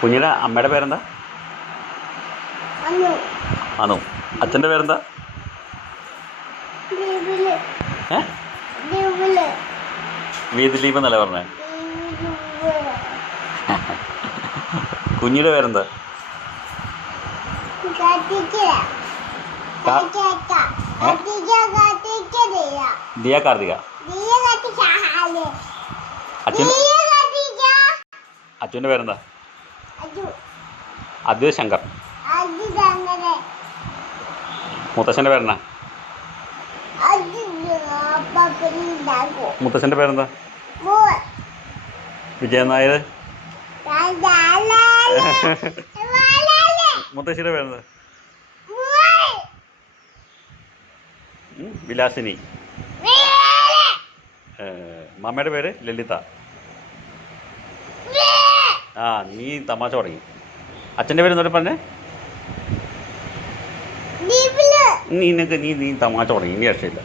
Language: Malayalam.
കുഞ്ഞിയുടെ അമ്മയുടെ പേരെന്താ? അനു. അച്ഛൻ്റെ പേരെന്താ? ഏ വീതിലീപ് എന്നല്ലേ പറഞ്ഞേ? കുഞ്ഞിയുടെ പേരെന്താ? ദിയ കാർത്തിക. അച്ഛൻ്റെ പേരെന്താ? അദ്വൈത് ശങ്കർ. മുത്തശ്ശൻ്റെ പേരെന്നാ? മുത്തശ്ശൻ്റെ പേരെന്താ? വിജയൻ നായർ. മുത്തശ്ശിയുടെ പേരെന്താ? വിലാസിനി. മമ്മയുടെ പേര് ലളിത. ആ നീ തമാശ തുടങ്ങി. അച്ഛൻ്റെ പേര് എന്നോട് പറഞ്ഞേ? നീ തമാശ തുടങ്ങി. ഇനി രക്ഷയില്ല.